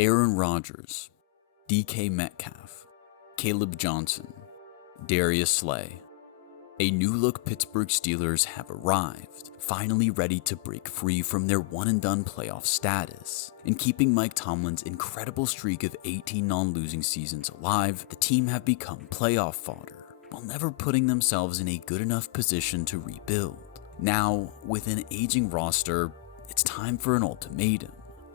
Aaron Rodgers, DK Metcalf, Kaleb Johnson, Darius Slay. A new-look Pittsburgh Steelers have arrived, finally ready to break free from their one-and-done playoff status. In keeping Mike Tomlin's incredible streak of 18 non-losing seasons alive, the team have become playoff fodder, while never putting themselves in a good enough position to rebuild. Now, with an aging roster, it's time for an ultimatum.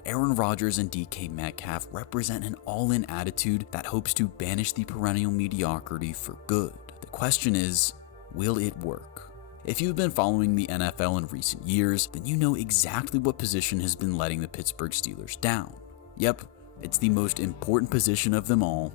Aaron Rodgers and DK Metcalf represent an all-in attitude that hopes to banish the perennial mediocrity for good. The question is, will it work? If you've been following the NFL in recent years, then you know exactly what position has been letting the Pittsburgh Steelers down. Yep, it's the most important position of them all,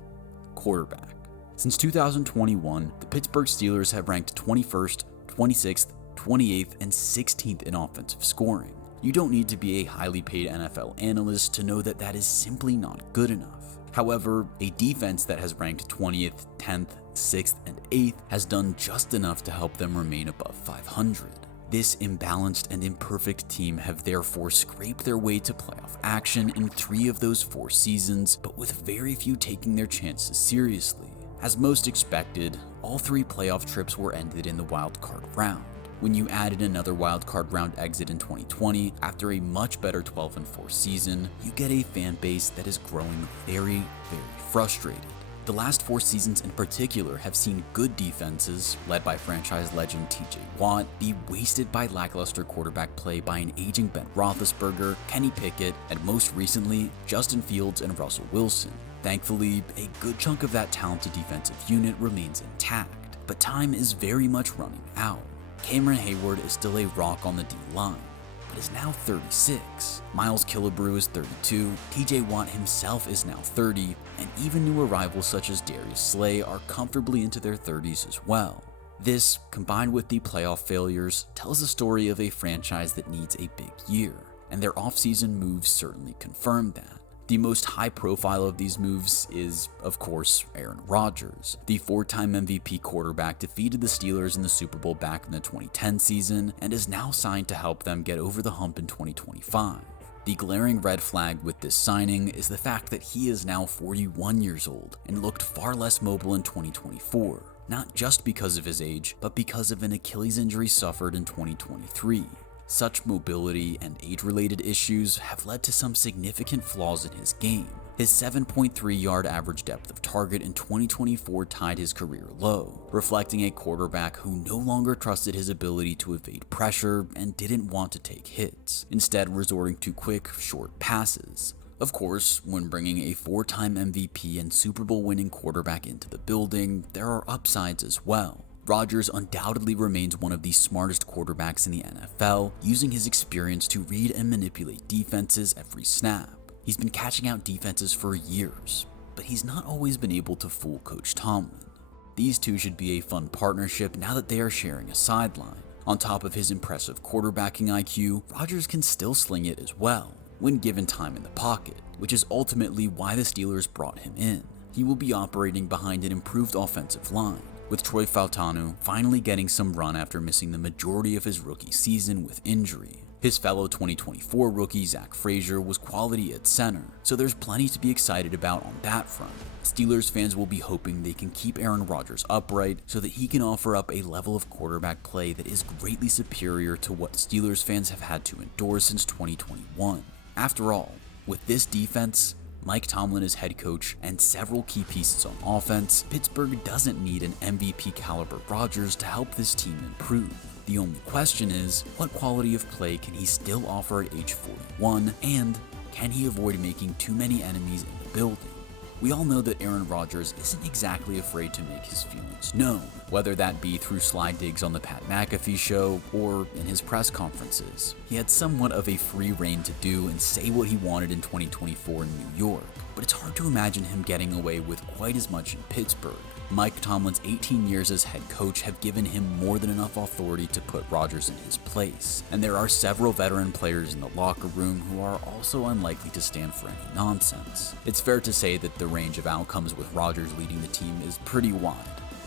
quarterback. Since 2021, the Pittsburgh Steelers have ranked 21st, 26th, 28th, and 16th in offensive scoring. You don't need to be a highly paid NFL analyst to know that that is simply not good enough. However, a defense that has ranked 20th, 10th, 6th, and 8th has done just enough to help them remain above 500. This imbalanced and imperfect team have therefore scraped their way to playoff action in 3 of those 4 seasons, but with very few taking their chances seriously. As most expected, all 3 playoff trips were ended in the wildcard round. When you added another wildcard round exit in 2020, after a much better 12-4 season, you get a fan base that is growing very, very frustrated. The last 4 seasons in particular have seen good defenses, led by franchise legend TJ Watt, be wasted by lackluster quarterback play by an aging Ben Roethlisberger, Kenny Pickett, and most recently, Justin Fields and Russell Wilson. Thankfully, a good chunk of that talented defensive unit remains intact, but time is very much running out. Cameron Hayward is still a rock on the D-line, but is now 36. Miles Killebrew is 32, TJ Watt himself is now 30, and even new arrivals such as Darius Slay are comfortably into their 30s as well. This, combined with the playoff failures, tells the story of a franchise that needs a big year, and their offseason moves certainly confirm that. The most high profile of these moves is, of course, Aaron Rodgers. The 4-time MVP quarterback defeated the Steelers in the Super Bowl back in the 2010 season and is now signed to help them get over the hump in 2025. The glaring red flag with this signing is the fact that he is now 41 years old and looked far less mobile in 2024, not just because of his age, but because of an Achilles injury suffered in 2023. Such mobility and age-related issues have led to some significant flaws in his game. His 7.3-yard average depth of target in 2024 tied his career low, reflecting a quarterback who no longer trusted his ability to evade pressure and didn't want to take hits, instead resorting to quick, short passes. Of course, when bringing a 4-time MVP and Super Bowl winning quarterback into the building, there are upsides as well. Rodgers undoubtedly remains one of the smartest quarterbacks in the NFL, using his experience to read and manipulate defenses every snap. He's been catching out defenses for years, but he's not always been able to fool Coach Tomlin. These two should be a fun partnership now that they are sharing a sideline. On top of his impressive quarterbacking IQ, Rodgers can still sling it as well, when given time in the pocket, which is ultimately why the Steelers brought him in. He will be operating behind an improved offensive line, with Troy Fautanu finally getting some run after missing the majority of his rookie season with injury. His fellow 2024 rookie Zach Frazier was quality at center, so there's plenty to be excited about on that front. Steelers fans will be hoping they can keep Aaron Rodgers upright so that he can offer up a level of quarterback play that is greatly superior to what Steelers fans have had to endure since 2021. After all, with this defense, Mike Tomlin is head coach, and several key pieces on offense, Pittsburgh doesn't need an MVP caliber Rodgers to help this team improve. The only question is, what quality of play can he still offer at age 41, and can he avoid making too many enemies in the building? We all know that Aaron Rodgers isn't exactly afraid to make his feelings known, whether that be through sly digs on the Pat McAfee show or in his press conferences. He had somewhat of a free rein to do and say what he wanted in 2024 in New York, but it's hard to imagine him getting away with quite as much in Pittsburgh. Mike Tomlin's 18 years as head coach have given him more than enough authority to put Rodgers in his place, and there are several veteran players in the locker room who are also unlikely to stand for any nonsense. It's fair to say that the range of outcomes with Rodgers leading the team is pretty wide,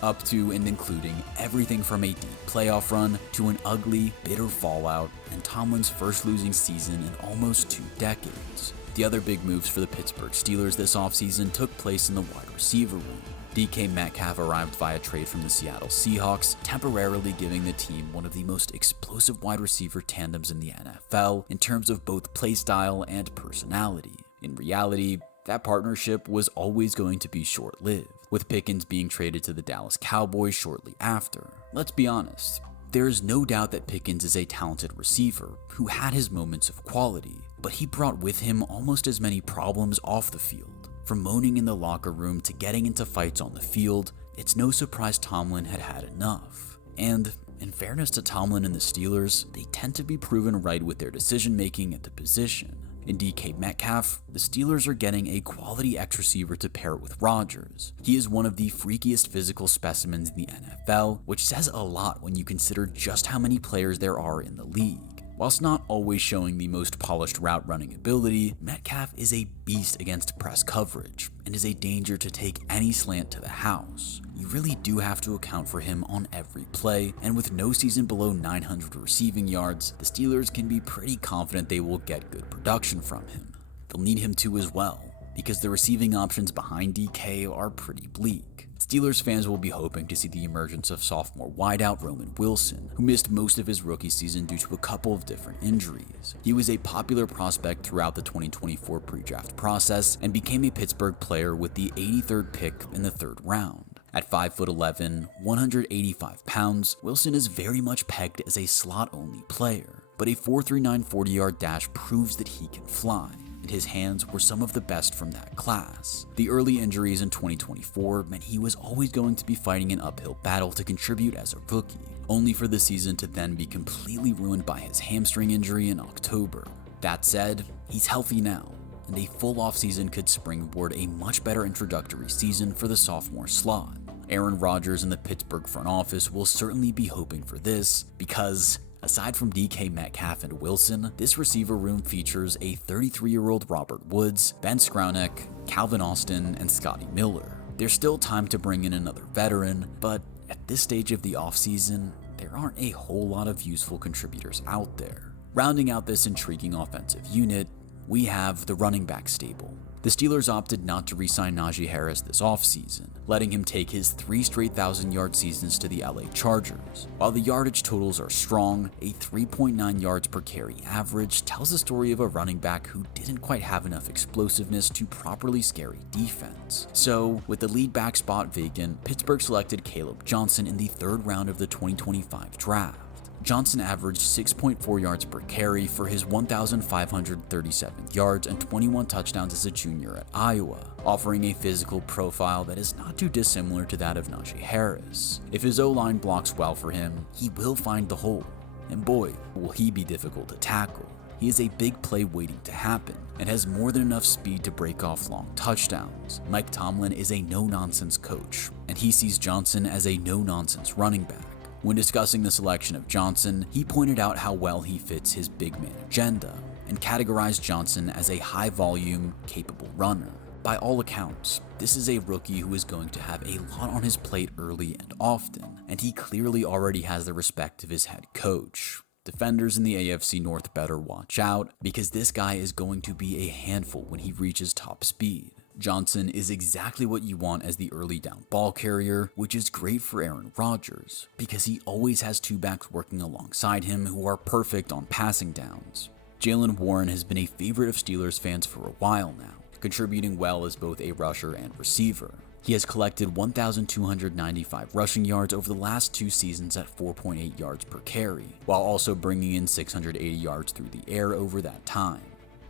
up to and including everything from a deep playoff run to an ugly, bitter fallout and Tomlin's first losing season in almost 2 decades. The other big moves for the Pittsburgh Steelers this offseason took place in the wide receiver room. DK Metcalf arrived via trade from the Seattle Seahawks, temporarily giving the team one of the most explosive wide receiver tandems in the NFL in terms of both play style and personality. In reality, that partnership was always going to be short-lived, with Pickens being traded to the Dallas Cowboys shortly after. Let's be honest, there is no doubt that Pickens is a talented receiver who had his moments of quality, but he brought with him almost as many problems off the field. From moaning in the locker room to getting into fights on the field, it's no surprise Tomlin had had enough. And in fairness to Tomlin and the Steelers, they tend to be proven right with their decision-making at the position. In DK Metcalf, the Steelers are getting a quality X receiver to pair it with Rodgers. He is one of the freakiest physical specimens in the NFL, which says a lot when you consider just how many players there are in the league. Whilst not always showing the most polished route running ability, Metcalf is a beast against press coverage and is a danger to take any slant to the house. You really do have to account for him on every play, and with no season below 900 receiving yards, the Steelers can be pretty confident they will get good production from him. They'll need him to as well, because the receiving options behind DK are pretty bleak. Steelers fans will be hoping to see the emergence of sophomore wideout Roman Wilson, who missed most of his rookie season due to a couple of different injuries. He was a popular prospect throughout the 2024 pre-draft process and became a Pittsburgh player with the 83rd pick in the 3rd round. At 5'11", 185 pounds, Wilson is very much pegged as a slot-only player, but a 4.39 40-yard dash proves that he can fly, and his hands were some of the best from that class. The early injuries in 2024 meant he was always going to be fighting an uphill battle to contribute as a rookie, only for the season to then be completely ruined by his hamstring injury in October. That said, he's healthy now, and a full offseason could springboard a much better introductory season for the sophomore slot. Aaron Rodgers and the Pittsburgh front office will certainly be hoping for this, because aside from DK Metcalf and Wilson, this receiver room features a 33-year-old Robert Woods, Ben Skowronek, Calvin Austin, and Scotty Miller. There's still time to bring in another veteran, but at this stage of the offseason, there aren't a whole lot of useful contributors out there. Rounding out this intriguing offensive unit, we have the running back stable. The Steelers opted not to re-sign Najee Harris this offseason, letting him take his 3 straight 1,000-yard seasons to the LA Chargers. While the yardage totals are strong, a 3.9 yards per carry average tells the story of a running back who didn't quite have enough explosiveness to properly scare a defense. So, with the lead back spot vacant, Pittsburgh selected Kaleb Johnson in the 3rd round of the 2025 draft. Johnson averaged 6.4 yards per carry for his 1,537 yards and 21 touchdowns as a junior at Iowa, offering a physical profile that is not too dissimilar to that of Najee Harris. If his O-line blocks well for him, he will find the hole, and boy, will he be difficult to tackle. He is a big play waiting to happen, and has more than enough speed to break off long touchdowns. Mike Tomlin is a no-nonsense coach, and he sees Johnson as a no-nonsense running back. When discussing the selection of Johnson, he pointed out how well he fits his big man agenda, and categorized Johnson as a high-volume, capable runner. By all accounts, this is a rookie who is going to have a lot on his plate early and often, and he clearly already has the respect of his head coach. Defenders in the AFC North better watch out, because this guy is going to be a handful when he reaches top speed. Johnson is exactly what you want as the early down ball carrier, which is great for Aaron Rodgers, because he always has 2 backs working alongside him who are perfect on passing downs. Jaylen Warren has been a favorite of Steelers fans for a while now, contributing well as both a rusher and receiver. He has collected 1,295 rushing yards over the last 2 seasons at 4.8 yards per carry, while also bringing in 680 yards through the air over that time.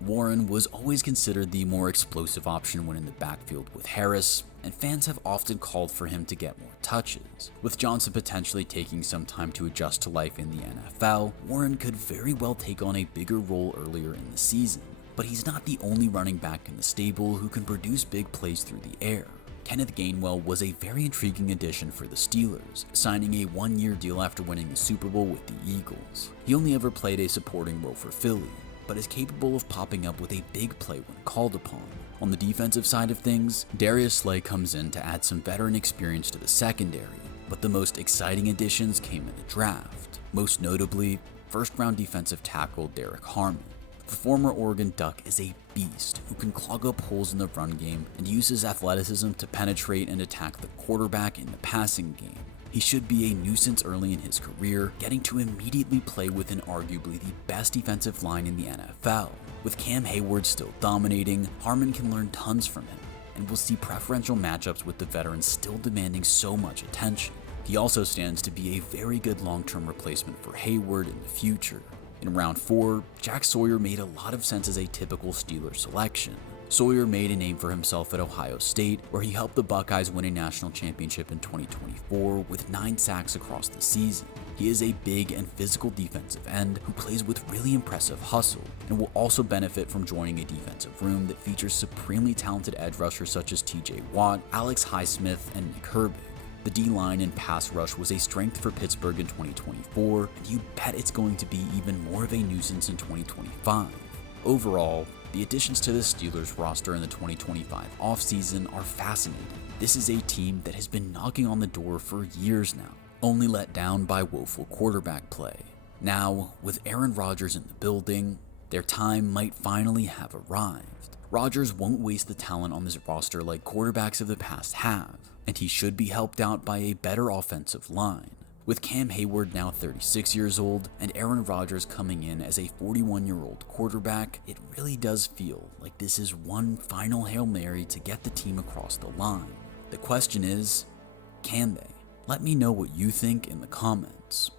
Warren was always considered the more explosive option when in the backfield with Harris, and fans have often called for him to get more touches. With Johnson potentially taking some time to adjust to life in the NFL, Warren could very well take on a bigger role earlier in the season. But he's not the only running back in the stable who can produce big plays through the air. Kenneth Gainwell was a very intriguing addition for the Steelers, signing a 1-year deal after winning the Super Bowl with the Eagles. He only ever played a supporting role for Philly, but is capable of popping up with a big play when called upon. On the defensive side of things, Darius Slay comes in to add some veteran experience to the secondary, but the most exciting additions came in the draft, most notably first-round defensive tackle Derek Harmon. The former Oregon Duck is a beast who can clog up holes in the run game and uses athleticism to penetrate and attack the quarterback in the passing game. He should be a nuisance early in his career, getting to immediately play within arguably the best defensive line in the NFL. With Cam Hayward still dominating, Harmon can learn tons from him, and we'll see preferential matchups with the veterans still demanding so much attention. He also stands to be a very good long-term replacement for Hayward in the future. In round 4, Jack Sawyer made a lot of sense as a typical Steeler selection. Sawyer made a name for himself at Ohio State, where he helped the Buckeyes win a national championship in 2024 with 9 sacks across the season. He is a big and physical defensive end who plays with really impressive hustle, and will also benefit from joining a defensive room that features supremely talented edge rushers such as TJ Watt, Alex Highsmith, and Nick Herbig. The D-line and pass rush was a strength for Pittsburgh in 2024, and you bet it's going to be even more of a nuisance in 2025. Overall, the additions to the Steelers roster in the 2025 offseason are fascinating. This is a team that has been knocking on the door for years now, only let down by woeful quarterback play. Now, with Aaron Rodgers in the building, their time might finally have arrived. Rodgers won't waste the talent on this roster like quarterbacks of the past have, and he should be helped out by a better offensive line. With Cam Hayward now 36 years old and Aaron Rodgers coming in as a 41-year-old quarterback, it really does feel like this is one final Hail Mary to get the team across the line. The question is, can they? Let me know what you think in the comments.